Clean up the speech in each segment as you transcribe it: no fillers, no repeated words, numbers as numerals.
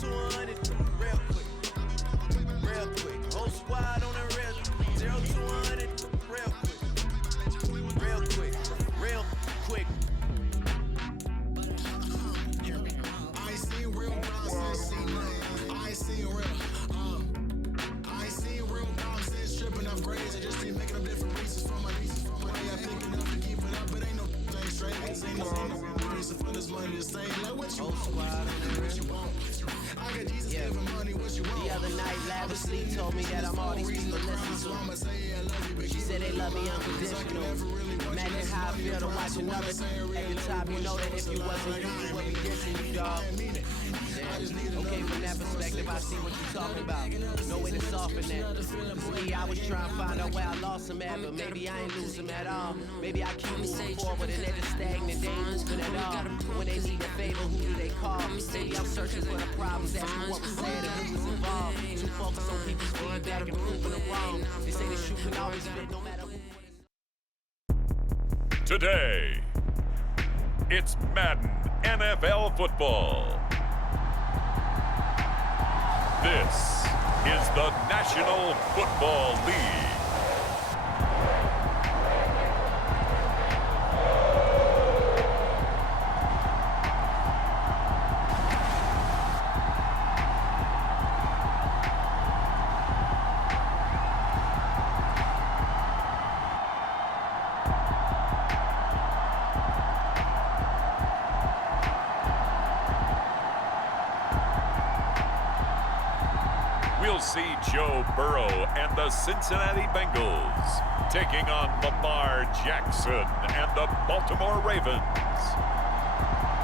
to 100, real quick. Real quick. Whole squad on the real. 0 to 100, real quick. Real quick. Real quick. I ain't seen real bounce since seen nothing. I ain't seen real bounce since stripping up grades. I just be making up different reasons for my way. I'm thinking enough to keep it up, but ain't no thing straight. Ain't no reason for this money to stay. Like what you want, what you want. I got Jesus giving money, what you want. The other night, lavishly told me that I'm all these people listen to. She said they love me unconditional. Imagine how I feel to watch another at the top. You know that if you wasn't you, you would be dissing you, dog. Okay, from that perspective, I see what you're talking about. No way to soften that. Me, I was trying to find out where I lost him at, but maybe I ain't lose him at all. Maybe I keep moving forward and they're just stagnant. They ain't moving at all. When they need a favor, who do they call? Maybe I'm searching for the problems, asking what was said and who was involved. Too focused on people's feedback and proving them wrong. They say the shoe can always fit, no matter who. Today, it's Madden NFL football. This is the National Football League. We'll see Joe Burrow and the Cincinnati Bengals taking on Lamar Jackson and the Baltimore Ravens.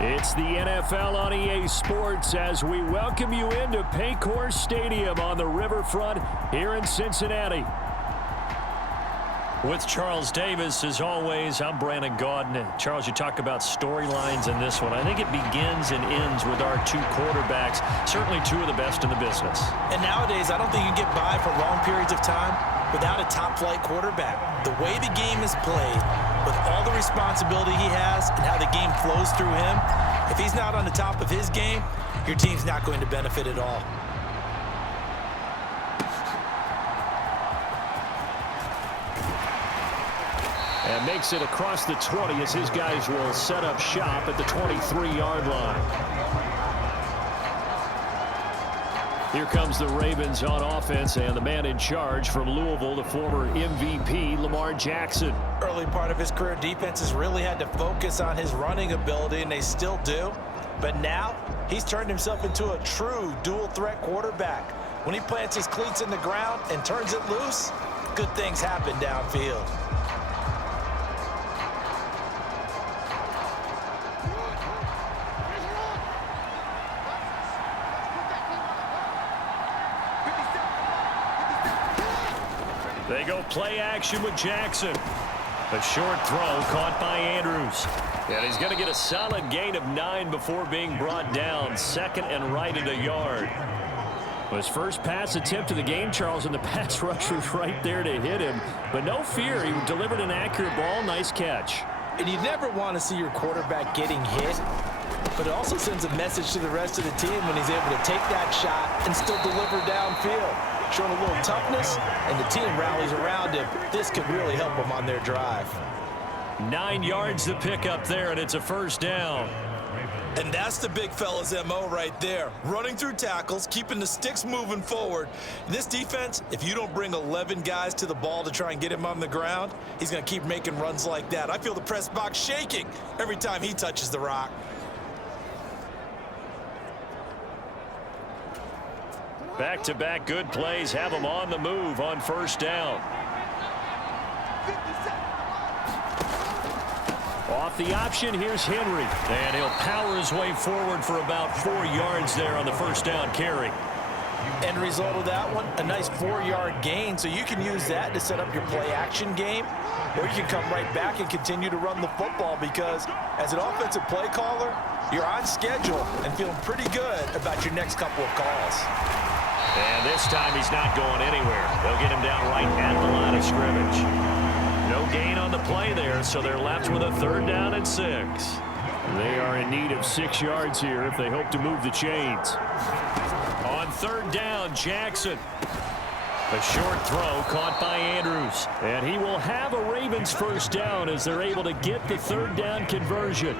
It's the NFL on EA Sports as we welcome you into Paycor Stadium on the riverfront here in Cincinnati. With Charles Davis, as always, I'm Brandon Gaudin. Charles, you talk about storylines in this one. I think it begins and ends with our two quarterbacks, certainly two of the best in the business. And nowadays, I don't think you can get by for long periods of time without a top-flight quarterback. The way the game is played, with all the responsibility he has and how the game flows through him, if he's not on the top of his game, your team's not going to benefit at all. And makes it across the 20 as his guys will set up shop at the 23-yard line. Here comes the Ravens on offense, and the man in charge from Louisville, the former MVP, Lamar Jackson. Early part of his career, defenses really had to focus on his running ability, and they still do. But now, he's turned himself into a true dual-threat quarterback. When he plants his cleats in the ground and turns it loose, good things happen downfield. They go play action with Jackson. A short throw caught by Andrews. And he's going to get a solid gain of 9 before being brought down. Second and right at a yard. His first pass attempt of the game, Charles, and the pass rush was right there to hit him. But no fear, he delivered an accurate ball. Nice catch. And you never want to see your quarterback getting hit. But it also sends a message to the rest of the team when he's able to take that shot and still deliver downfield. Showing a little toughness, and the team rallies around him. This could really help them on their drive. 9 yards to pick up there, and it's a first down. And that's the big fella's MO right there. Running through tackles, keeping the sticks moving forward. This defense, if you don't bring 11 guys to the ball to try and get him on the ground, he's going to keep making runs like that. I feel the press box shaking every time he touches the rock. Back-to-back good plays have him on the move on first down. Off the option, here's Henry. And he'll power his way forward for about 4 yards there on the first down carry. End result of that one, a nice 4-yard gain, so you can use that to set up your play-action game, or you can come right back and continue to run the football because as an offensive play caller, you're on schedule and feeling pretty good about your next couple of calls. And this time he's not going anywhere. They'll get him down right at the line of scrimmage. No gain on the play there, so they're left with a 3rd down and 6. They are in need of 6 yards here if they hope to move the chains. On third down, Jackson. A short throw caught by Andrews. And he will have a Ravens first down as they're able to get the third down conversion.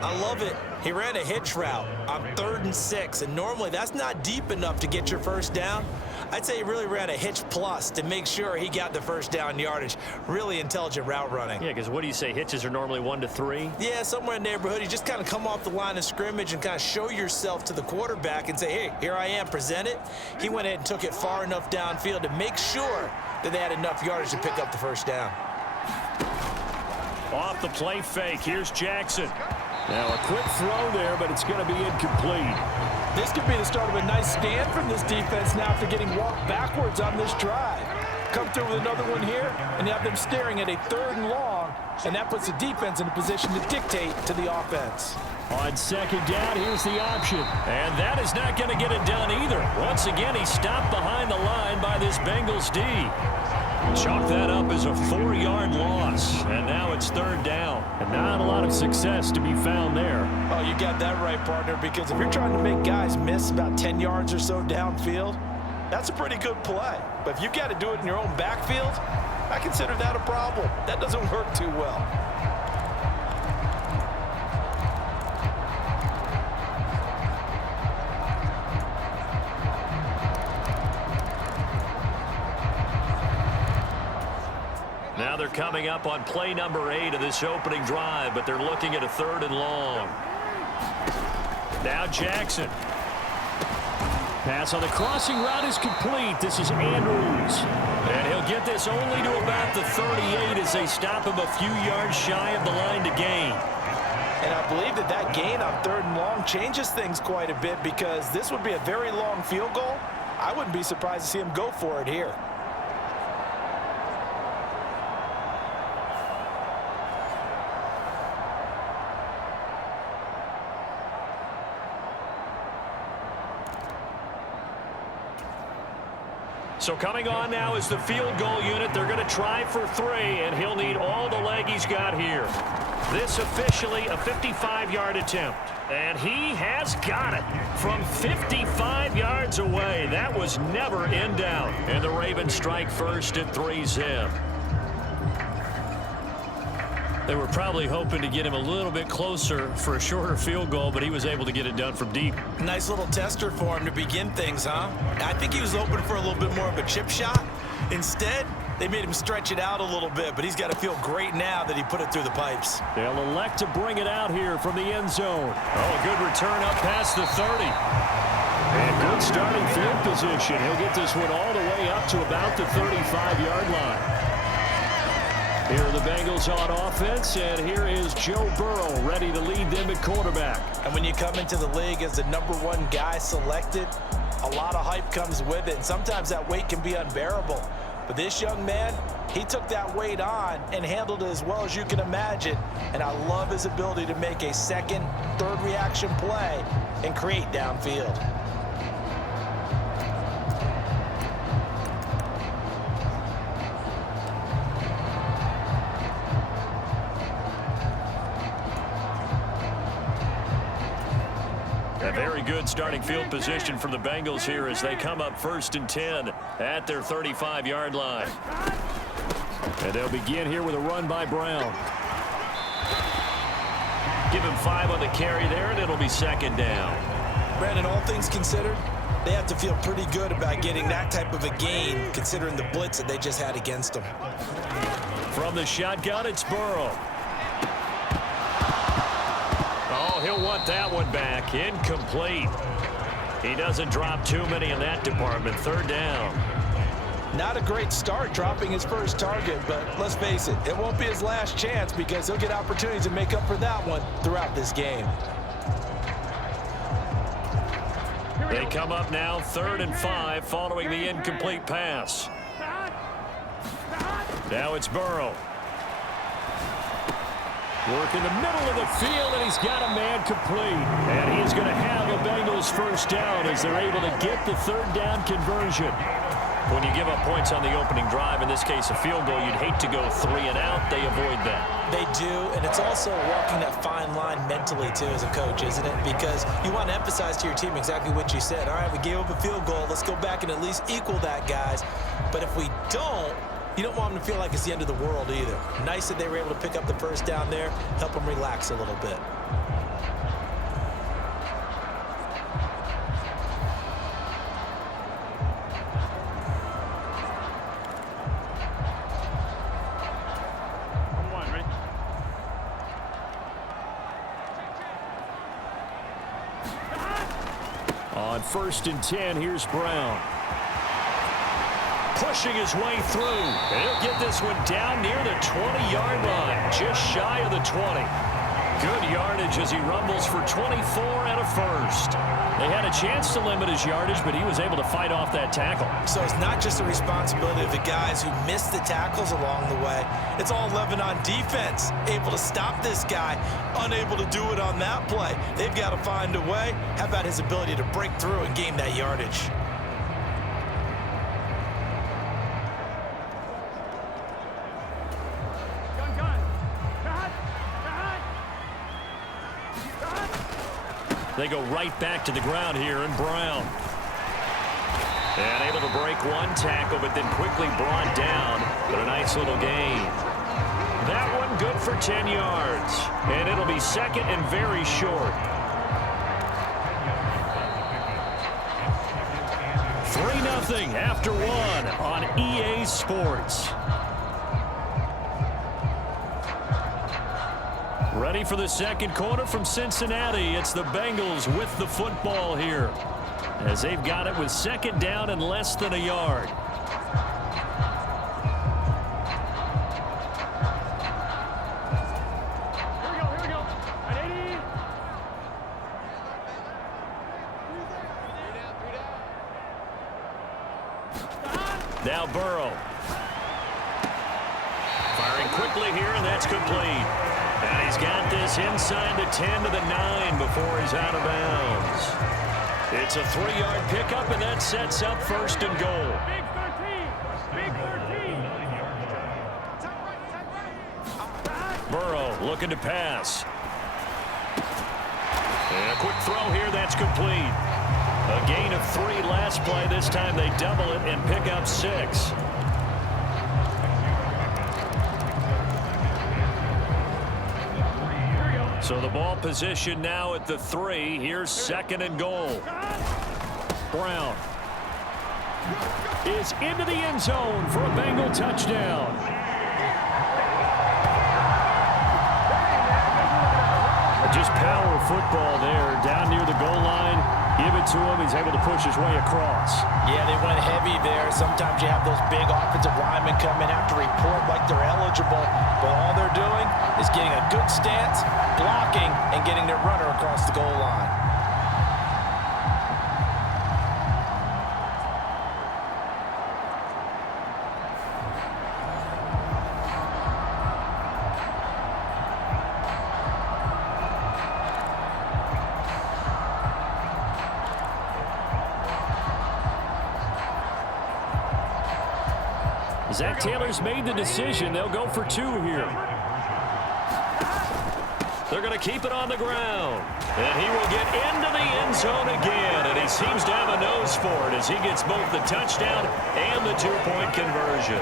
I love it. He ran a hitch route on 3rd and 6, and normally that's not deep enough to get your first down. I'd say he really ran a hitch plus to make sure he got the first down yardage. Really intelligent route running. Yeah, because what do you say? Hitches are normally 1 to 3? Yeah, somewhere in the neighborhood. You just kind of come off the line of scrimmage and kind of show yourself to the quarterback and say, hey, here I am, present it. He went ahead and took it far enough downfield to make sure that they had enough yardage to pick up the first down. Off the play fake, here's Jackson. Now a quick throw there, but it's going to be incomplete. This could be the start of a nice stand from this defense now after getting walked backwards on this drive. Come through with another one here, and you have them staring at a 3rd and long, and that puts the defense in a position to dictate to the offense. On second down, here's the option. And that is not going to get it done either. Once again, he stopped behind the line by this Bengals D. Chalk that up as a 4-yard loss. And now it's 3rd down. And not a lot of success to be found there. Oh, you got that right, partner, because if you're trying to make guys miss about 10 yards or so downfield, that's a pretty good play. But if you've got to do it in your own backfield, I consider that a problem. That doesn't work too well. Now they're coming up on play number 8 of this opening drive, but they're looking at a 3rd and long. Now Jackson. Pass on the crossing route is complete. This is Andrews. And he'll get this only to about the 38 as they stop him a few yards shy of the line to gain. And I believe that that gain on 3rd and long changes things quite a bit because this would be a very long field goal. I wouldn't be surprised to see him go for it here. So coming on now is the field goal unit. They're going to try for 3, and he'll need all the leg he's got here. This officially a 55-yard attempt. And he has got it from 55 yards away. That was never in doubt. And the Ravens strike first at 3-zip. They were probably hoping to get him a little bit closer for a shorter field goal, but he was able to get it done from deep. Nice little tester for him to begin things, huh? I think he was hoping for a little bit more of a chip shot. Instead, they made him stretch it out a little bit, but he's got to feel great now that he put it through the pipes. They'll elect to bring it out here from the end zone. Oh, a good return up past the 30. And good starting field position. He'll get this one all the way up to about the 35-yard line. Here are the Bengals on offense, and here is Joe Burrow ready to lead them at quarterback. And when you come into the league as the #1 guy selected, a lot of hype comes with it, and sometimes that weight can be unbearable. But this young man, he took that weight on and handled it as well as you can imagine. And I love his ability to make a second, third reaction play and create downfield. A very good starting field position for the Bengals here as they come up 1st and 10 at their 35-yard line. And they'll begin here with a run by Brown. Give him 5 on the carry there, and it'll be 2nd down. Brandon, all things considered, they have to feel pretty good about getting that type of a gain considering the blitz that they just had against them. From the shotgun, it's Burrow. Oh, he'll want that one back. Incomplete. He doesn't drop too many in that department. 3rd down. Not a great start dropping his first target, but let's face it, it won't be his last chance because he'll get opportunities to make up for that one throughout this game. They come up now 3rd and 5 following the incomplete pass. Now it's Burrow. Work in the middle of the field, and he's got a man complete. And he's going to have a Bengals first down as they're able to get the 3rd down conversion. When you give up points on the opening drive, in this case a field goal, you'd hate to go 3 and out. They avoid that. They do, and it's also walking that fine line mentally, too, as a coach, isn't it? Because you want to emphasize to your team exactly what you said. All right, we gave up a field goal. Let's go back and at least equal that, guys. But if we don't, you don't want them to feel like it's the end of the world either. Nice that they were able to pick up the first down there, help them relax a little bit. On 1st and 10, here's Brown. Pushing his way through. And he'll get this one down near the 20-yard line, just shy of the 20. Good yardage as he rumbles for 24 and a first. They had a chance to limit his yardage, but he was able to fight off that tackle. So it's not just the responsibility of the guys who missed the tackles along the way. It's all 11 on defense, able to stop this guy, unable to do it on that play. They've got to find a way. How about his ability to break through and gain that yardage? They go right back to the ground here, and Brown. And able to break one tackle, but then quickly brought down. But a nice little gain. That one good for 10 yards. And it'll be second and very short. 3-0 after one on EA Sports. Ready for the second quarter from Cincinnati. It's the Bengals with the football here, as they've got it with second down and less than a yard. Here we go. Now Burrow. Firing quickly here, and that's complete. And he's got this inside the 10 to the 9 before he's out of bounds. It's a 3-yard pickup, and that sets up 1st and goal. Big 13. Burrow looking to pass. And a quick throw here, that's complete. A gain of 3 last play. This time they double it and pick up 6. So the ball position now at the 3. Here's 2nd and goal. Brown is into the end zone for a Bengal touchdown. Just power football there down near the goal line. Give it to him. He's able to push his way across. Yeah, they went heavy there. Sometimes you have those big offensive linemen come in, have to report like they're eligible. But all they're doing is getting a good stance, blocking, and getting their runner across the goal line. Zach Taylor's made the decision. They'll go for 2 here. They're going to keep it on the ground. And he will get into the end zone again. And he seems to have a nose for it as he gets both the touchdown and the 2-point conversion.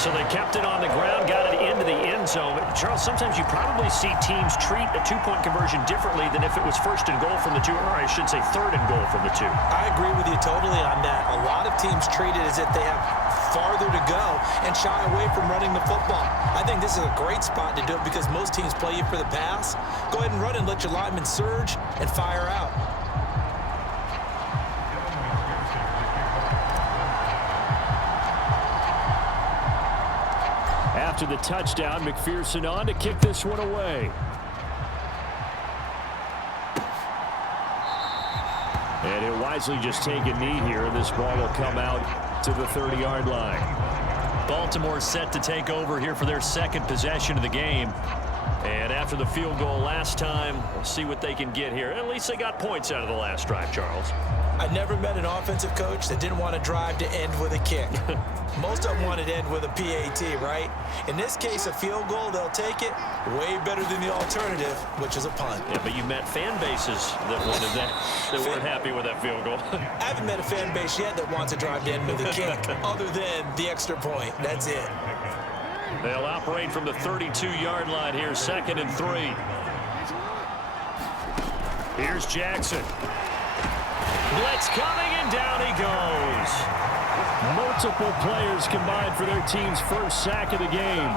So they kept it on the ground, got it into the end zone. Charles, sometimes you probably see teams treat a 2-point conversion differently than if it was 1st and goal from the 2, or I should say 3rd and goal from the 2. I agree with you totally on that. A lot of teams treat it as if they have farther to go and shy away from running the football. I think this is a great spot to do it because most teams play you for the pass. Go ahead and run and let your linemen surge and fire out. After the touchdown, McPherson on to kick this one away. And he'll wisely just take a knee here, and this ball will come out to the 30-yard line. Baltimore set to take over here for their 2nd possession of the game. And after the field goal last time, we'll see what they can get here. At least they got points out of the last drive, Charles. I never met an offensive coach that didn't want to drive to end with a kick. Most of them wanted to end with a PAT, right? In this case, a field goal, they'll take it. Way better than the alternative, which is a punt. Yeah, but you met fan bases that wanted that, that weren't happy with that field goal. I haven't met a fan base yet that wants to drive to end with a kick, other than the extra point. That's it. They'll operate from the 32-yard line here, 2nd and 3. Here's Jackson. Blitz coming, and down he goes. Multiple players combined for their team's first sack of the game.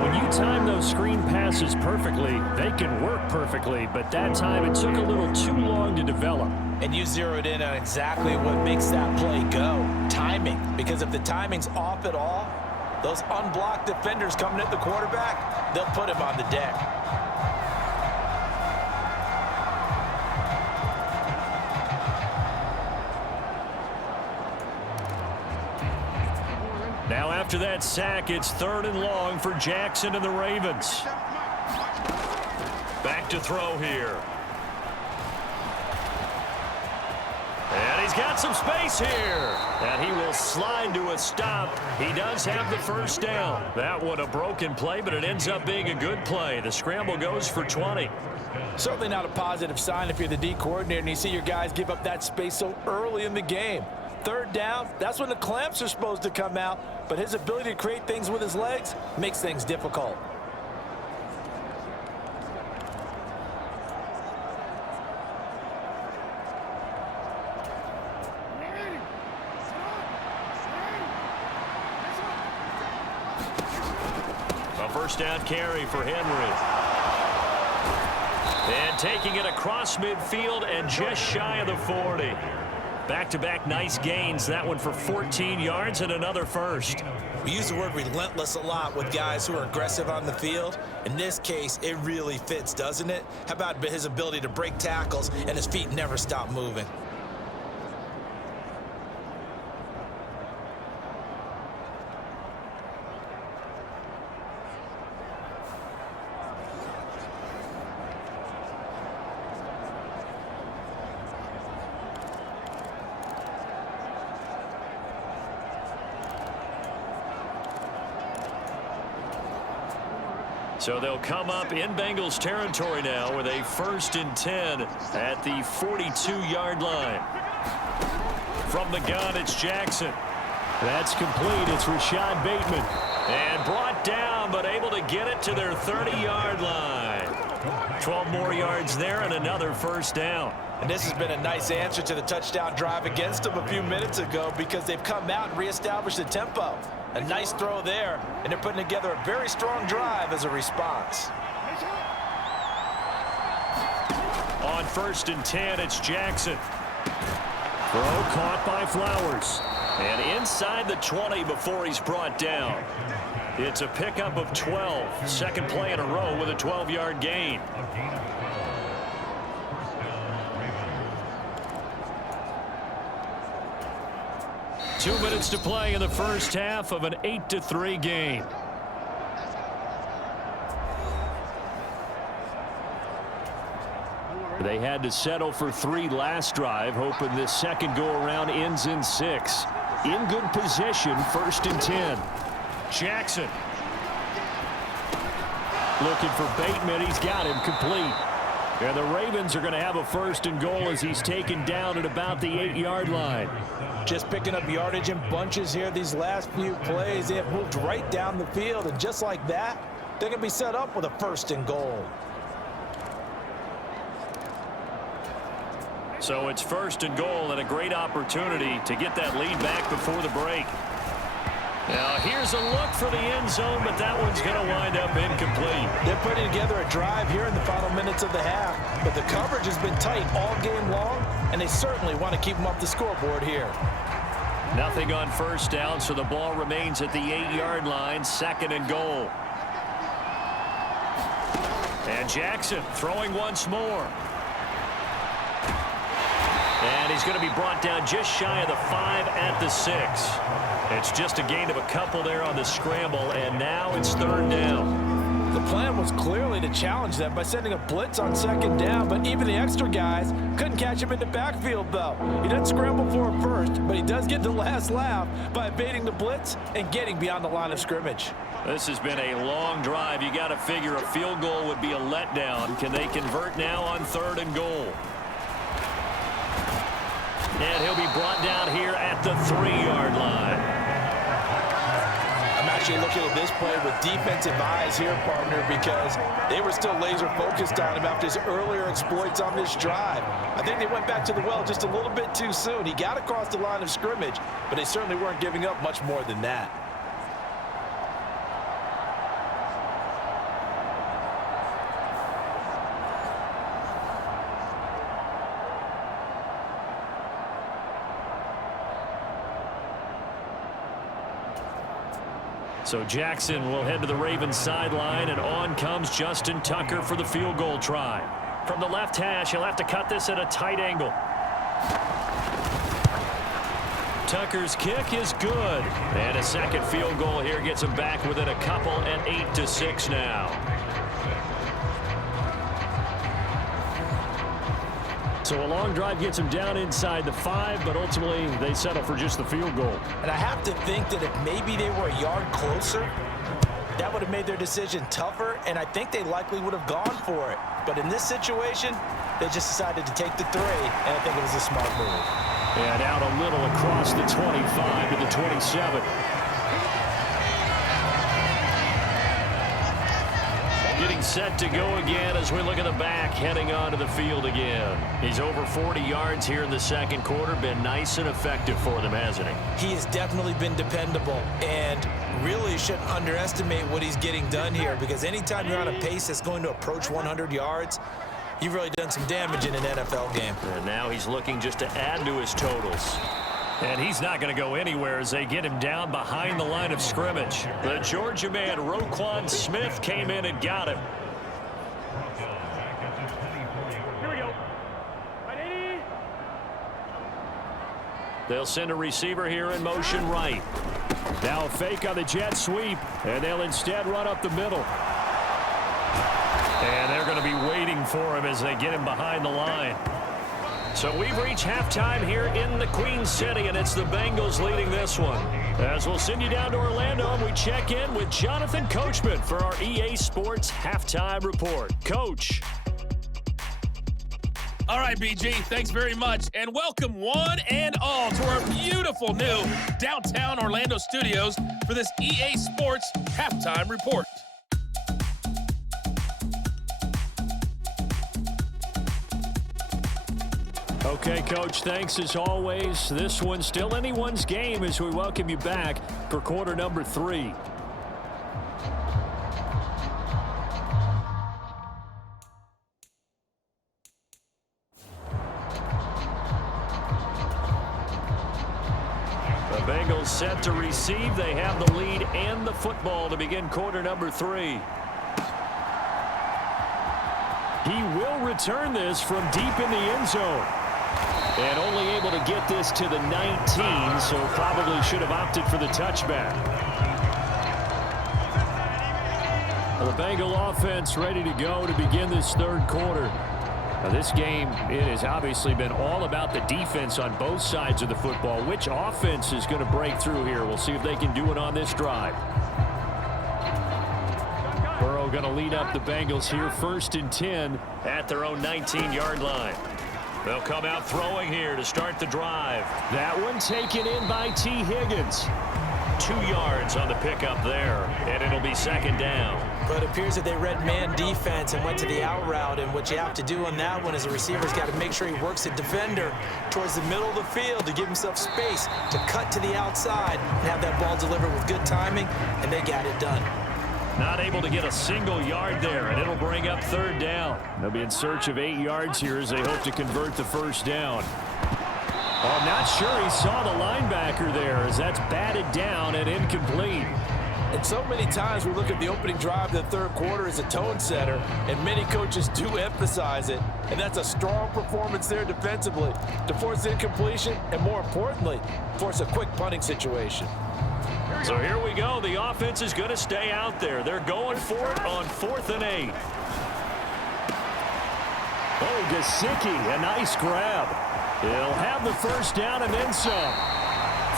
When you time those screen passes perfectly, they can work perfectly, but that time it took a little too long to develop. And you zeroed in on exactly what makes that play go. Timing. Because if the timing's off at all, those unblocked defenders coming at the quarterback, they'll put him on the deck. Now after that sack, it's 3rd and long for Jackson and the Ravens. Back to throw here. And he's got some space here. And he will slide to a stop. He does have the first down. That one a broken play, but it ends up being a good play. The scramble goes for 20. Certainly not a positive sign if you're the D coordinator and you see your guys give up that space so early in the game. 3rd down, that's when the clamps are supposed to come out, but his ability to create things with his legs makes things difficult. A first down carry for Henry. And taking it across midfield and just shy of the 40. Back-to-back nice gains. That one for 14 yards and another first. We use the word relentless a lot with guys who are aggressive on the field. In this case, it really fits, doesn't it? How about his ability to break tackles and his feet never stop moving? So they'll come up in Bengals territory now with a 1st and 10 at the 42-yard line. From the gun, it's Jackson. That's complete. It's Rashad Bateman. And brought down, but able to get it to their 30-yard line. 12 more yards there and another first down. And this has been a nice answer to the touchdown drive against them a few minutes ago because they've come out and reestablished the tempo. A nice throw there, and they're putting together a very strong drive as a response. On 1st and 10, it's Jackson. Throw caught by Flowers. And inside the 20 before he's brought down. It's a pickup of 12. Second play in a row with a 12-yard gain. Two minutes to play in the first half of an 8-3 game. They had to settle for 3 last drive, hoping this second go-around ends in 6. In good position, 1st and 10. Jackson. Looking for Bateman. He's got him complete. And the Ravens are going to have a 1st and goal as he's taken down at about the 8-yard line. Just picking up yardage in bunches here these last few plays. They have moved right down the field, and just like that, they're going to be set up with a 1st and goal. So it's 1st and goal and a great opportunity to get that lead back before the break. Now here's a look for the end zone, but that one's going to wind up incomplete. They're putting together a drive here in the final minutes of the half, but the coverage has been tight all game long, and they certainly want to keep them off the scoreboard here. Nothing on 1st down, so the ball remains at the 8-yard line, 2nd and goal. And Jackson throwing once more. And he's going to be brought down just shy of the 5 at the 6. It's just a gain of a couple there on the scramble, and now it's 3rd down. The plan was clearly to challenge them by sending a blitz on second down, but even the extra guys couldn't catch him in the backfield, though. He doesn't scramble for it first, but he does get the last laugh by evading the blitz and getting beyond the line of scrimmage. This has been a long drive. You got to figure a field goal would be a letdown. Can they convert now on 3rd and goal? And he'll be brought down here at the 3-yard line. I'm actually looking at this play with defensive eyes here, partner, because they were still laser focused on him after his earlier exploits on this drive. I think they went back to the well just a little bit too soon. He got across the line of scrimmage, but they certainly weren't giving up much more than that. So Jackson will head to the Ravens sideline, and on comes Justin Tucker for the field goal try. From the left hash, he'll have to cut this at a tight angle. Tucker's kick is good. And a second field goal here gets him back within a couple at 8-6 now. So a long drive gets him down inside the 5, but ultimately they settle for just the field goal. And I have to think that if maybe they were a yard closer, that would have made their decision tougher, and I think they likely would have gone for it. But in this situation, they just decided to take the 3, and I think it was a smart move. And out a little across the 25 to the 27. Getting set to go again as we look at the back, heading onto the field again. He's over 40 yards here in the second quarter. Been nice and effective for them, hasn't he? He has definitely been dependable, and really shouldn't underestimate what he's getting done here, because anytime you're on a pace that's going to approach 100 yards, you've really done some damage in an NFL game. And now he's looking just to add to his totals. And he's not going to go anywhere as they get him down behind the line of scrimmage. The Georgia man, Roquan Smith, came in and got him. Here we go. They'll send a receiver here in motion right. Now a fake on the jet sweep, and they'll instead run up the middle. And they're going to be waiting for him as they get him behind the line. So we've reached halftime here in the Queen City, and it's the Bengals leading this one. As we'll send you down to Orlando, and we check in with Jonathan Coachman for our EA Sports Halftime Report. Coach. All right, BG, thanks very much, and welcome one and all to our beautiful new downtown Orlando studios for this EA Sports Halftime Report. Okay, Coach, thanks as always. This one's still anyone's game as we welcome you back for quarter number 3. The Bengals set to receive. They have the lead and the football to begin quarter number 3. He will return this from deep in the end zone. And only able to get this to the 19, so probably should have opted for the touchback. Well, the Bengal offense ready to go to begin this third quarter. Now, this game, it has obviously been all about the defense on both sides of the football. Which offense is going to break through here? We'll see if they can do it on this drive. Burrow going to lead up the Bengals here, 1st and 10 at their own 19-yard line. They'll come out throwing here to start the drive. That one taken in by T. Higgins. 2 yards on the pickup there, and it'll be second down. But it appears that they read man defense and went to the out route, and what you have to do on that one is the receiver's got to make sure he works the defender towards the middle of the field to give himself space to cut to the outside and have that ball delivered with good timing, and they got it done. Not able to get a single yard there, and it'll bring up third down. They'll be in search of 8 yards here as they hope to convert the first down. Oh, I'm not sure he saw the linebacker there as that's batted down and incomplete. And so many times we look at the opening drive of the third quarter as a tone setter, and many coaches do emphasize it. And that's a strong performance there defensively to force incompletion and, more importantly, force a quick punting situation. So here we go. The offense is going to stay out there. They're going for it on 4th and 8. Oh, Gesicki, a nice grab. He'll have the first down and then some.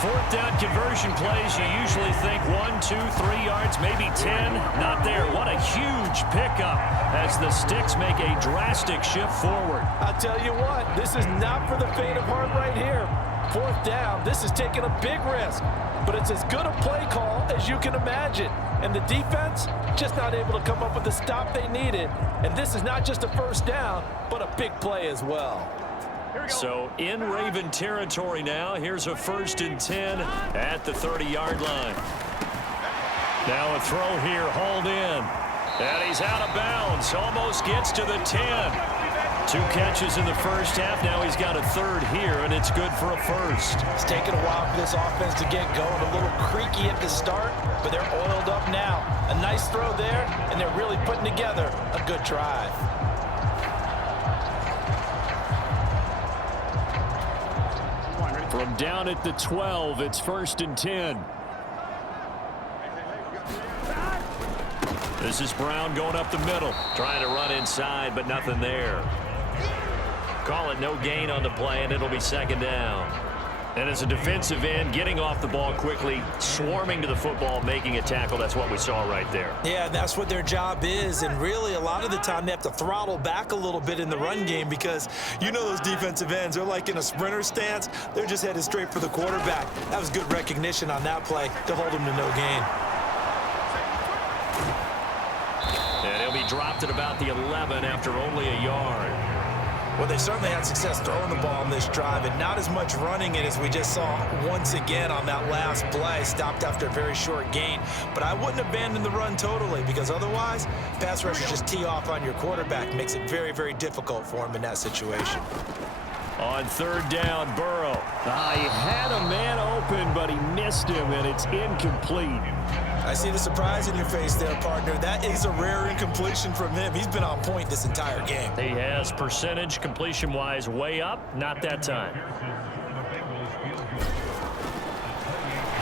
4th down conversion plays, you usually think 1, 2, 3 yards, maybe 10. Not there. What a huge pickup as the Sticks make a drastic shift forward. I'll tell you what, this is not for the faint of heart right here. 4th down, this is taking a big risk, but it's as good a play call as you can imagine. And the defense just not able to come up with the stop they needed. And this is not just a first down, but a big play as well. So in Raven territory now, here's a 1st and 10 at the 30-yard line. Now a throw here, hauled in. And he's out of bounds, almost gets to the 10. 2 catches in the first half. Now he's got a 3rd here, and it's good for a 1st. It's taken a while for this offense to get going. A little creaky at the start, but they're oiled up now. A nice throw there, and they're really putting together a good drive. From down at the 12, it's 1st and 10. This is Brown going up the middle, trying to run inside, but nothing there. Call it no gain on the play, and it'll be 2nd down. And as a defensive end, getting off the ball quickly, swarming to the football, making a tackle, that's what we saw right there. Yeah, that's what their job is, and really a lot of the time they have to throttle back a little bit in the run game because you know those defensive ends, they're like in a sprinter stance. They're just headed straight for the quarterback. That was good recognition on that play to hold him to no gain. And he'll be dropped at about the 11 after only a yard. Well, they certainly had success throwing the ball on this drive, and not as much running it as we just saw once again on that last play. Stopped after a very short gain. But I wouldn't abandon the run totally, because otherwise, pass rushers just tee off on your quarterback. Makes it very, very difficult for him in that situation. On 3rd down, Burrow. He had a man open, but he missed him, and it's incomplete. I see the surprise in your face there, partner. That is a rare incompletion from him. He's been on point this entire game. He has percentage completion-wise way up. Not that time.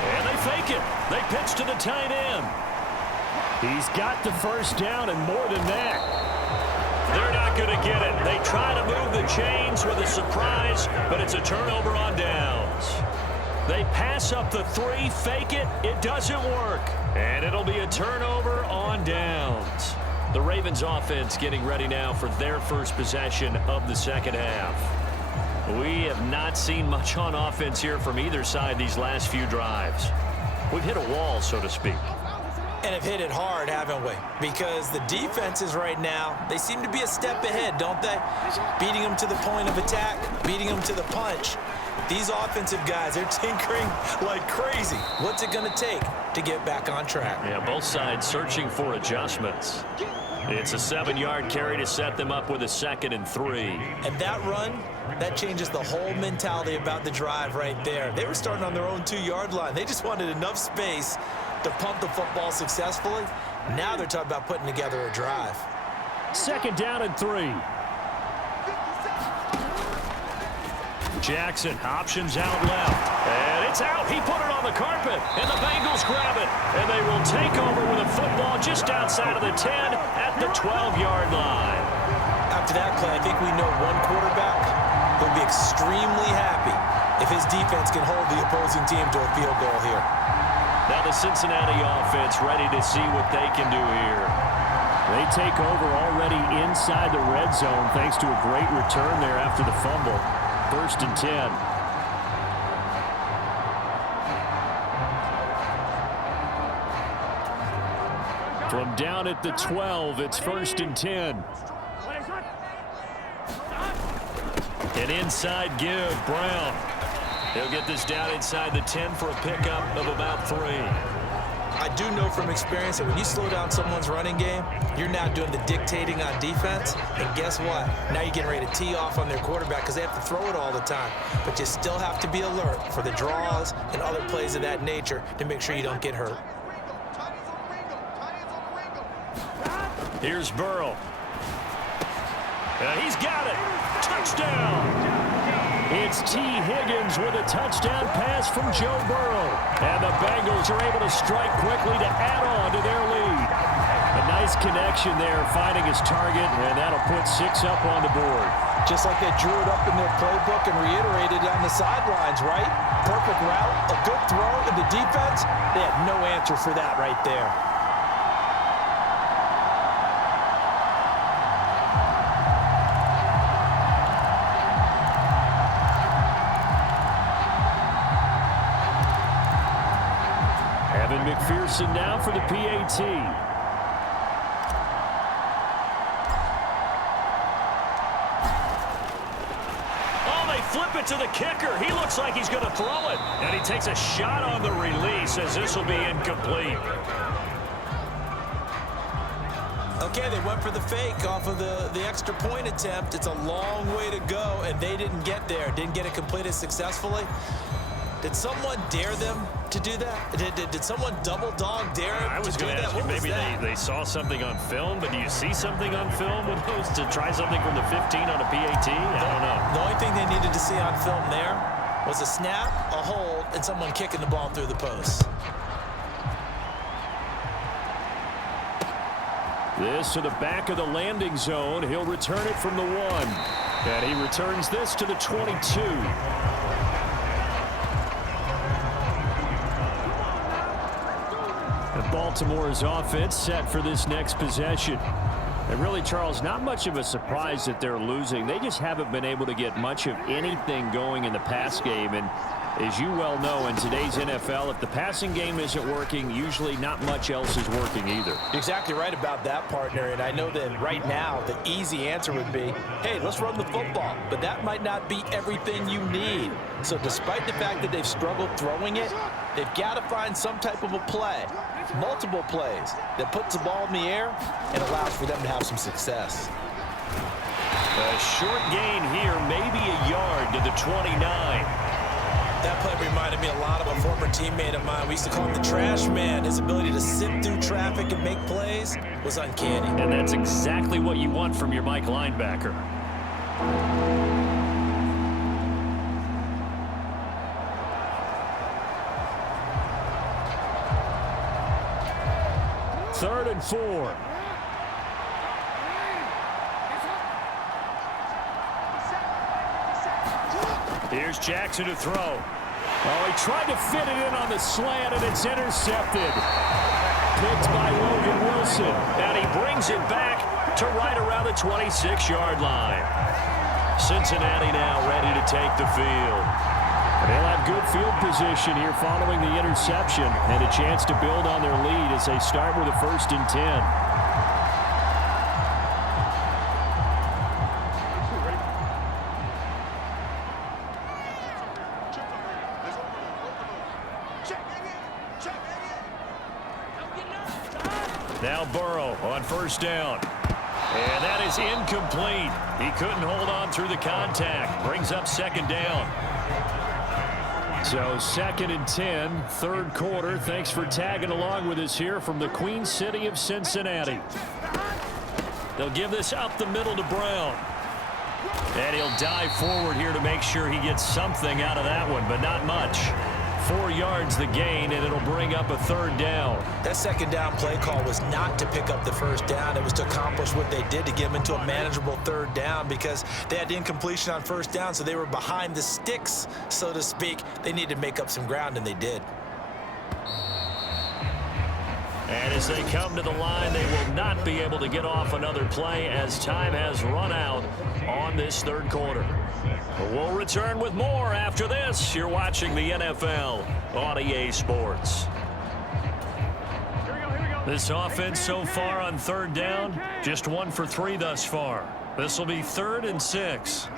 And they fake it. They pitch to the tight end. He's got the first down and more than that. They're not going to get it. They try to move the chains with a surprise, but it's a turnover on downs. They pass up the 3, fake it. It doesn't work. And it'll be a turnover on downs. The Ravens offense getting ready now for their first possession of the 2nd half. We have not seen much on offense here from either side these last few drives. We've hit a wall, so to speak. And have hit it hard, haven't we? Because the defenses right now, they seem to be a step ahead, don't they? Beating them to the point of attack, beating them to the punch. These offensive guys, they're tinkering like crazy. What's it going to take to get back on track? Yeah, both sides searching for adjustments. It's a 7-yard carry to set them up with a 2nd and 3. And that run, that changes the whole mentality about the drive right there. They were starting on their own 2-yard line. They just wanted enough space to pump the football successfully. Now they're talking about putting together a drive. 2nd down and 3. Jackson options out left. And it's out. He put it on the carpet. And the Bengals grab it. And they will take over with a football just outside of the 10 at the 12-yard line. After that play, I think we know one quarterback will be extremely happy if his defense can hold the opposing team to a field goal here. Now the Cincinnati offense ready to see what they can do here. They take over already inside the red zone thanks to a great return there after the fumble. 1st and 10. From down at the 12, it's 1st and 10. An inside give, Brown. He'll get this down inside the 10 for a pickup of about 3. I do know from experience that when you slow down someone's running game, you're now doing the dictating on defense. And guess what? Now you're getting ready to tee off on their quarterback because they have to throw it all the time. But you still have to be alert for the draws and other plays of that nature to make sure you don't get hurt. Here's Burrow. He's got it. Touchdown. It's T. Higgins with a touchdown pass from Joe Burrow. And the Bengals are able to strike quickly to add on to their lead. A nice connection there, finding his target, and that'll put 6 up on the board. Just like they drew it up in their playbook and reiterated it on the sidelines, right? Perfect route, a good throw, and the defense, they had no answer for that right there. McPherson now for the PAT. Oh, they flip it to the kicker. He looks like he's going to throw it. And he takes a shot on the release as this will be incomplete. Okay, they went for the fake off of the extra point attempt. It's a long way to go, and they didn't get there. Didn't get it completed successfully. Did someone dare them to do that? Did someone double dog dare I was going to ask you, maybe they saw something on film, but do you see something on film with those to try something from the 15 on a PAT? I don't know. The only thing they needed to see on film there was a snap, a hold, and someone kicking the ball through the post. This to the back of the landing zone. He'll return it from the 1. And he returns this to the 22. Baltimore's offense set for this next possession. And really, Charles, not much of a surprise that they're losing. They just haven't been able to get much of anything going in the pass game. And as you well know, in today's NFL, if the passing game isn't working, usually not much else is working either. You're exactly right about that, partner. And I know that right now the easy answer would be, hey, let's run the football. But that might not be everything you need. So despite the fact that they've struggled throwing it, they've got to find some type of a play, multiple plays, that puts the ball in the air and allows for them to have some success. A short gain here, maybe a yard to the 29. That play reminded me a lot of a former teammate of mine. We used to call him the trash man. His ability to sit through traffic and make plays was uncanny. And that's exactly what you want from your Mike linebacker. Third and 4. Here's Jackson to throw. Oh, he tried to fit it in on the slant, and it's intercepted. Picked by Logan Wilson. And he brings it back to right around the 26-yard line. Cincinnati now ready to take the field. They'll have good field position here following the interception and a chance to build on their lead as they start with a 1st and 10. Now Burrow on 1st down. And that is incomplete. He couldn't hold on through the contact. Brings up 2nd down. So 2nd and 10, 3rd quarter. Thanks for tagging along with us here from the Queen City of Cincinnati. They'll give this up the middle to Brown. And he'll dive forward here to make sure he gets something out of that one, but not much. 4 yards the gain, and it'll bring up a 3rd down. That 2nd down play call was not to pick up the 1st down. It was to accomplish what they did to get them into a manageable 3rd down because they had incompletion on 1st down, so they were behind the sticks, so to speak. They needed to make up some ground, and they did. And as they come to the line, they will not be able to get off another play as time has run out on this 3rd quarter. But we'll return with more after this. You're watching the NFL on EA Sports. This offense so far on 3rd down, just 1 for 3 thus far. This will be 3rd and 6.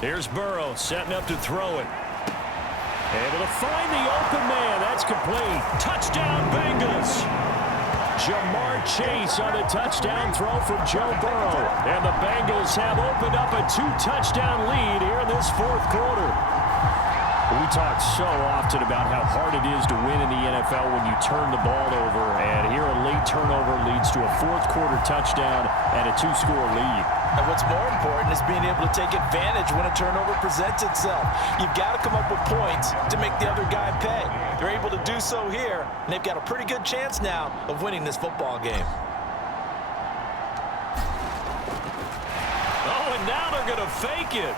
Here's Burrow setting up to throw it. Able to find the open man. That's complete. Touchdown, Bengals. Jamar Chase on the touchdown throw from Joe Burrow. And the Bengals have opened up a 2-touchdown lead here in this 4th quarter. We talk so often about how hard it is to win in the NFL when you turn the ball over, and here a late turnover leads to a fourth-quarter touchdown and a two-score lead. And what's more important is being able to take advantage when a turnover presents itself. You've got to come up with points to make the other guy pay. They're able to do so here, and they've got a pretty good chance now of winning this football game. Oh, and now they're going to fake it.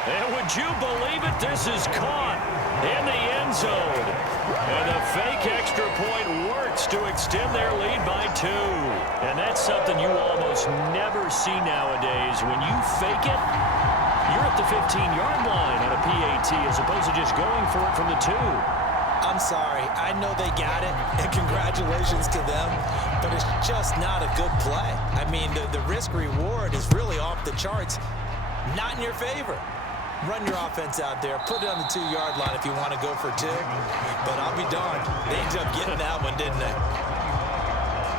And would you believe it? This is caught in the end zone. And the fake extra point works to extend their lead by 2. And that's something you almost never see nowadays. When you fake it, you're at the 15-yard line on a PAT as opposed to just going for it from the 2. I'm sorry. I know they got it, and congratulations to them, but it's just not a good play. I mean, the risk-reward is really off the charts, not in your favor. Run your offense out there. Put it on the 2-yard line if you want to go for 2. But I'll be darned. They ended up getting that one, didn't they?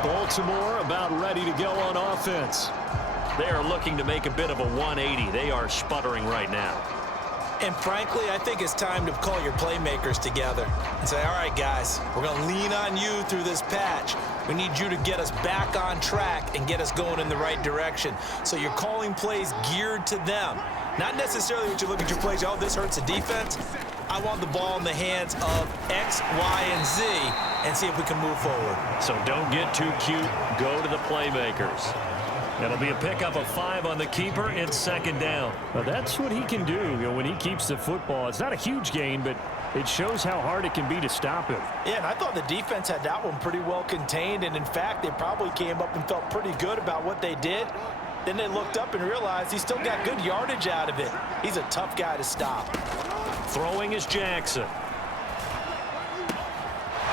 Baltimore about ready to go on offense. They are looking to make a bit of a 180. They are sputtering right now. And frankly, I think it's time to call your playmakers together and say, all right, guys, we're going to lean on you through this patch. We need you to get us back on track and get us going in the right direction. So you're calling plays geared to them. Not necessarily what you look at your plays, oh, this hurts the defense. I want the ball in the hands of X, Y, and Z and see if we can move forward. So don't get too cute. Go to the playmakers. It'll be a pickup of 5 on the keeper and 2nd down. Well, that's what he can do, when he keeps the football. It's not a huge gain, but it shows how hard it can be to stop him. Yeah, and I thought the defense had that one pretty well contained, and in fact, they probably came up and felt pretty good about what they did. Then they looked up and realized he still got good yardage out of it. He's a tough guy to stop. Throwing is Jackson.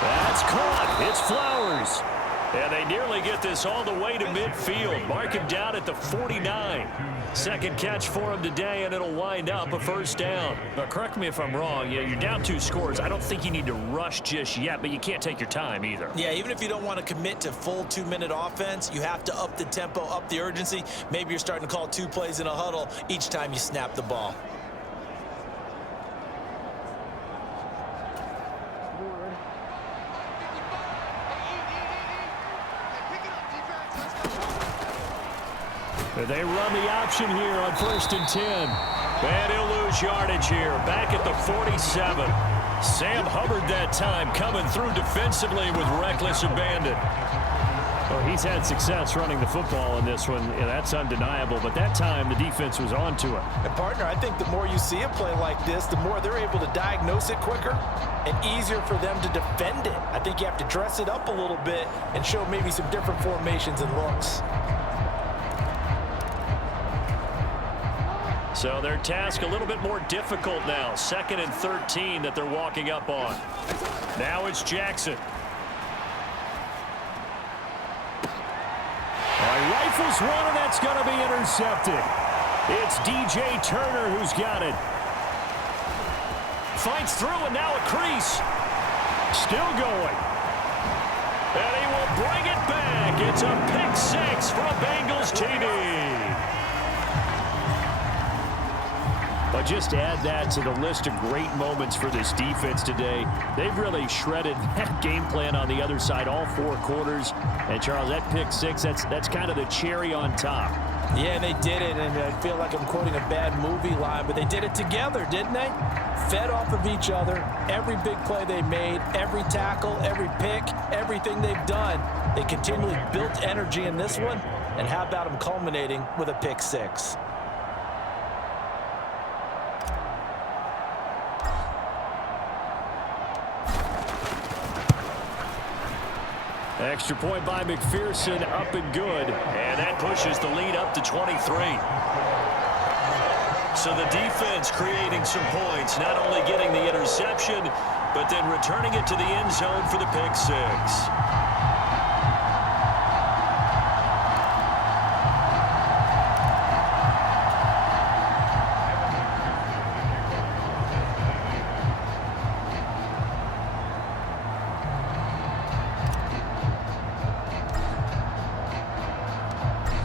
That's caught. It's Flowers. And they nearly get this all the way to midfield. Mark him down at the 49. Second catch for him today, and it'll wind up a 1st down. But correct me if I'm wrong. You're down 2 scores. I don't think you need to rush just yet, but you can't take your time either. Yeah, even if you don't want to commit to full 2-minute offense, you have to up the tempo, up the urgency. Maybe you're starting to call 2 plays in a huddle each time you snap the ball. They run the option here on 1st and 10. And he'll lose yardage here. Back at the 47. Sam Hubbard that time coming through defensively with reckless abandon. Well, he's had success running the football in this one. Yeah, that's undeniable. But that time, the defense was on to it. And, partner, I think the more you see a play like this, the more they're able to diagnose it quicker and easier for them to defend it. I think you have to dress it up a little bit and show maybe some different formations and looks. So their task a little bit more difficult now. 2nd and 13 that they're walking up on. Now it's Jackson. Rifles one, and that's going to be intercepted. It's DJ Turner who's got it. Fights through, and now a crease. Still going. And he will bring it back. It's a pick 6 for a Bengals TD. But just add that to the list of great moments for this defense today. They've really shredded that game plan on the other side all 4 quarters. And, Charles, that pick 6, that's kind of the cherry on top. Yeah, they did it, and I feel like I'm quoting a bad movie line, but they did it together, didn't they? Fed off of each other, every big play they made, every tackle, every pick, everything they've done. They continually built energy in this one, and how about them culminating with a pick 6? Extra point by McPherson, up and good. And that pushes the lead up to 23. So the defense creating some points, not only getting the interception, but then returning it to the end zone for the pick 6.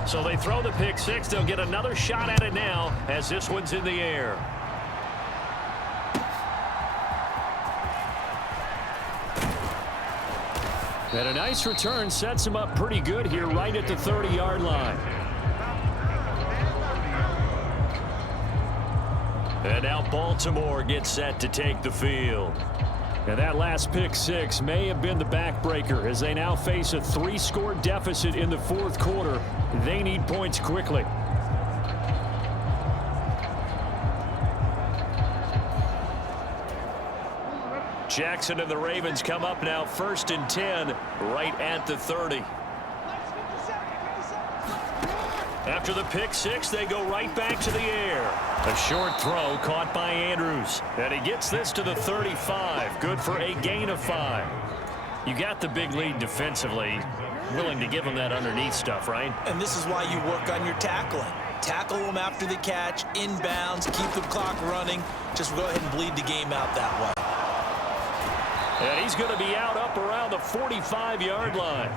So they throw the pick 6. They'll get another shot at it now as this one's in the air. And a nice return sets him up pretty good here right at the 30-yard line. And now Baltimore gets set to take the field. And that last pick six may have been the backbreaker as they now face a 3-score deficit in the fourth quarter. They need points quickly. Jackson and the Ravens come up now 1st and 10 right at the 30. After the pick six, they go right back to the air. A short throw caught by Andrews. And he gets this to the 35. Good for a gain of 5. You got the big lead defensively. Willing to give him that underneath stuff, right? And this is why you work on your tackling. Tackle them after the catch, inbounds, keep the clock running. Just go ahead and bleed the game out that way. And he's going to be out up around the 45-yard line.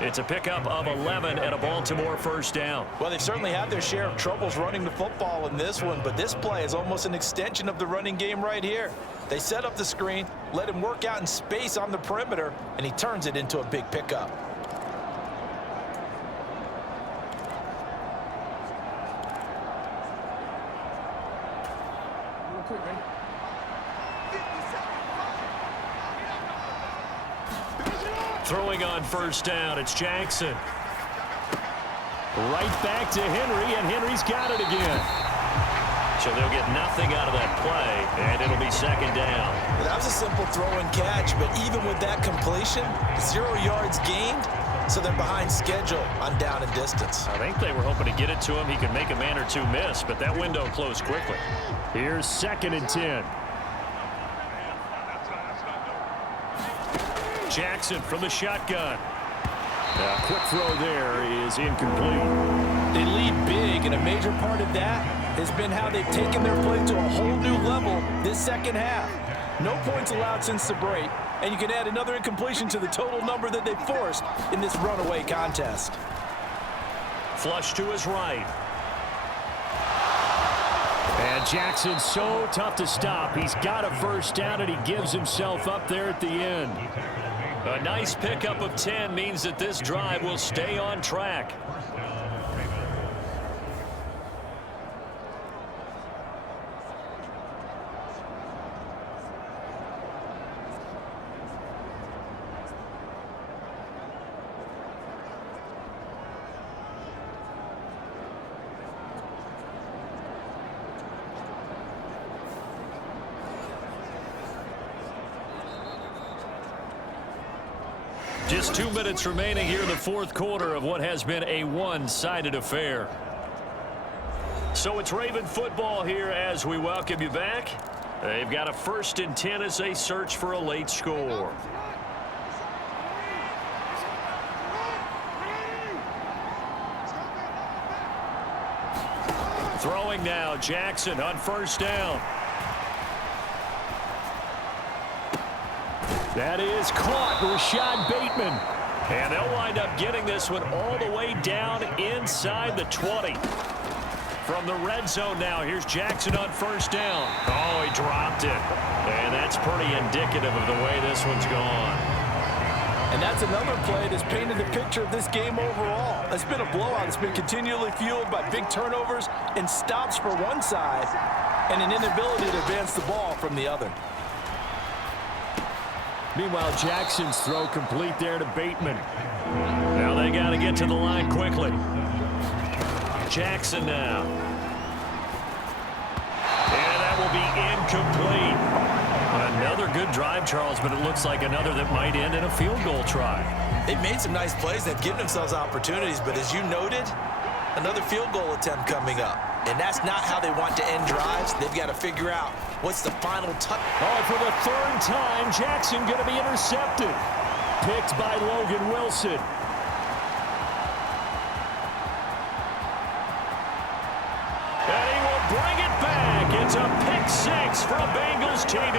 It's a pickup of 11 and a Baltimore first down. Well, they've certainly had their share of troubles running the football in this one, but this play is almost an extension of the running game right here. They set up the screen, let him work out in space on the perimeter, and he turns it into a big pickup. Throwing on first down, it's Jackson. Right back to Henry, and Henry's got it again. So they'll get nothing out of that play, and it'll be second down. Well, that was a simple throw and catch, but even with that completion, 0 yards gained, so they're behind schedule on down and distance. I think they were hoping to get it to him. He could make a man or two miss, but that window closed quickly. Here's 2nd and 10. Jackson from the shotgun. A quick throw there is incomplete. They lead big, and a major part of that has been how they've taken their play to a whole new level this second half. No points allowed since the break, and you can add another incompletion to the total number that they've forced in this runaway contest. Flush to his right. And Jackson's so tough to stop. He's got a first down, and he gives himself up there at the end. A nice pickup of 10 means that this drive will stay on track. Just 2 minutes remaining here in the fourth quarter of what has been a one-sided affair. So it's Raven football here as we welcome you back. They've got a 1st and 10 as they search for a late score. Throwing now, Jackson on first down. That is caught, Rashad Bateman. And they'll wind up getting this one all the way down inside the 20. From the red zone now, here's Jackson on first down. Oh, he dropped it. And that's pretty indicative of the way this one's gone. And that's another play that's painted the picture of this game overall. It's been a blowout. It's been continually fueled by big turnovers and stops for one side and an inability to advance the ball from the other. Meanwhile, Jackson's throw complete there to Bateman. Now they got to get to the line quickly. Jackson now. And that will be incomplete. Another good drive, Charles, but it looks like another that might end in a field goal try. They've made some nice plays. They've given themselves opportunities, but as you noted, another field goal attempt coming up. And that's not how they want to end drives. They've got to figure out what's the final touch. Oh, for the 3rd time, Jackson going to be intercepted. Picked by Logan Wilson. And he will bring it back. It's a pick six from Bengals TD.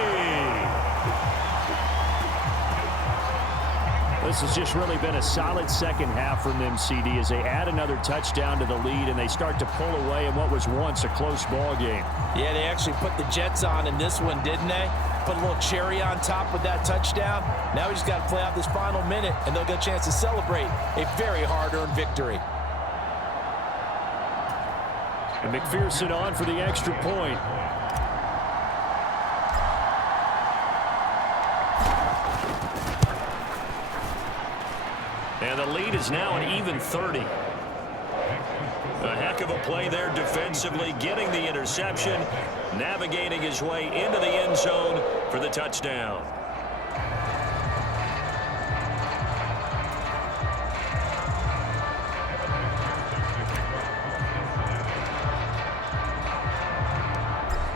This has just really been a solid second half from them, CD, as they add another touchdown to the lead and they start to pull away in what was once a close ball game. Yeah, they actually put the Jets on in this one, didn't they? Put a little cherry on top with that touchdown. Now we just got to play out this final minute, and they'll get a chance to celebrate a very hard-earned victory. And McPherson on for the extra point. And the lead is now an even 30. A heck of a play there defensively, getting the interception, navigating his way into the end zone for the touchdown.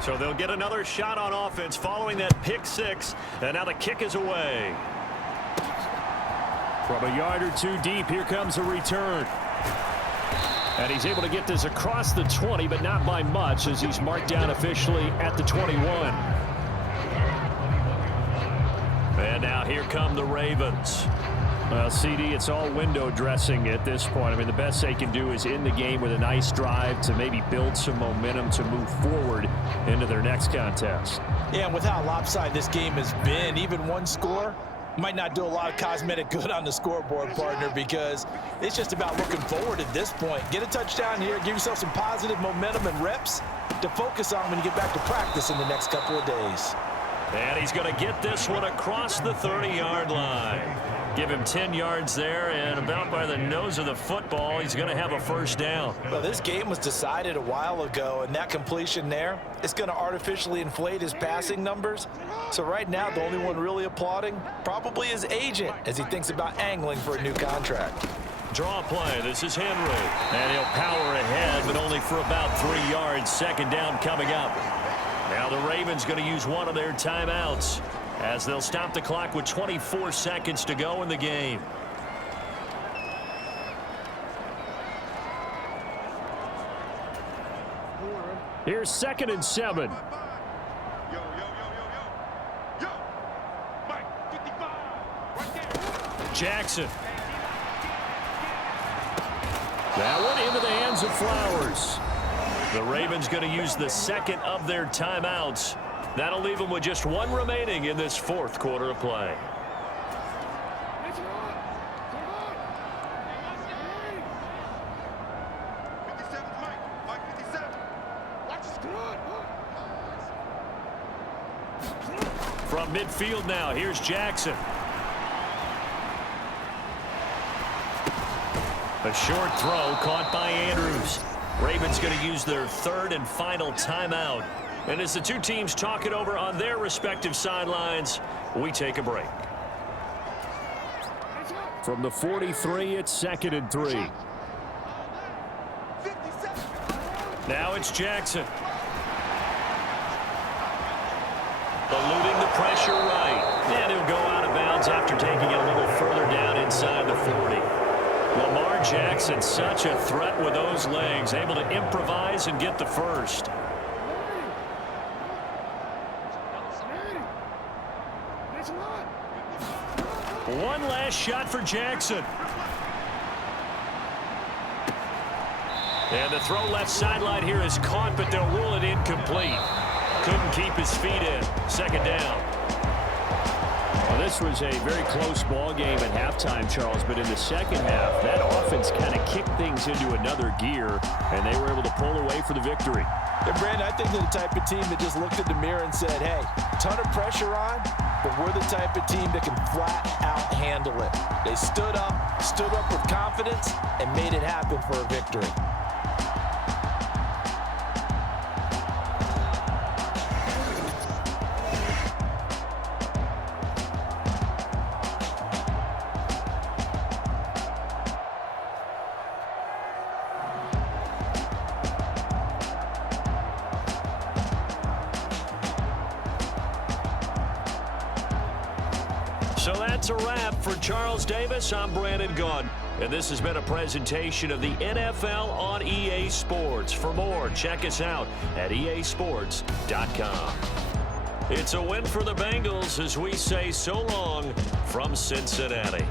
So they'll get another shot on offense following that pick six, and now the kick is away. From a yard or two deep, here comes a return. And he's able to get this across the 20, but not by much, as he's marked down officially at the 21. And now here come the Ravens. Well, CD, it's all window dressing at this point. I mean, the best they can do is end the game with a nice drive to maybe build some momentum to move forward into their next contest. Yeah, and with how lopsided this game has been, even one score might not do a lot of cosmetic good on the scoreboard, partner, because it's just about looking forward at this point. Get a touchdown here, give yourself some positive momentum and reps to focus on when you get back to practice in the next couple of days. And he's going to get this one across the 30-yard line. Give him 10 yards there, and about by the nose of the football, he's going to have a first down. Well, this game was decided a while ago, and that completion there is going to artificially inflate his passing numbers. So right now, the only one really applauding probably his agent as he thinks about angling for a new contract. Draw play. This is Henry. And he'll power ahead, but only for about 3 yards. Second down coming up. Now the Ravens going to use one of their timeouts as they'll stop the clock with 24 seconds to go in the game. Here's 2nd and 7. Jackson. That one into the hands of Flowers. The Ravens going to use the second of their timeouts. That'll leave them with just one remaining in this fourth quarter of play. From midfield now, here's Jackson. A short throw caught by Andrews. Ravens going to use their third and final timeout. And as the two teams talk it over on their respective sidelines, we take a break. From the 43, it's 2nd and 3. Now it's Jackson. Eluding the pressure right. And he'll go out of bounds after taking it a little further down inside the 40. Lamar Jackson, such a threat with those legs, able to improvise and get the first. One last shot for Jackson. And the throw left sideline here is caught, but they'll rule it incomplete. Couldn't keep his feet in. Second down. Well, this was a very close ball game at halftime, Charles, but in the second half, that offense kind of kicked things into another gear, and they were able to pull away for the victory. And Brandon, I think they're the type of team that just looked in the mirror and said, hey, ton of pressure on, but we're the type of team that can flat out handle it. They stood up with confidence, and made it happen for a victory. So that's a wrap for Charles Davis. I'm Brandon Gunn, and this has been a presentation of the NFL on EA Sports. For more, check us out at easports.com. It's a win for the Bengals as we say so long from Cincinnati.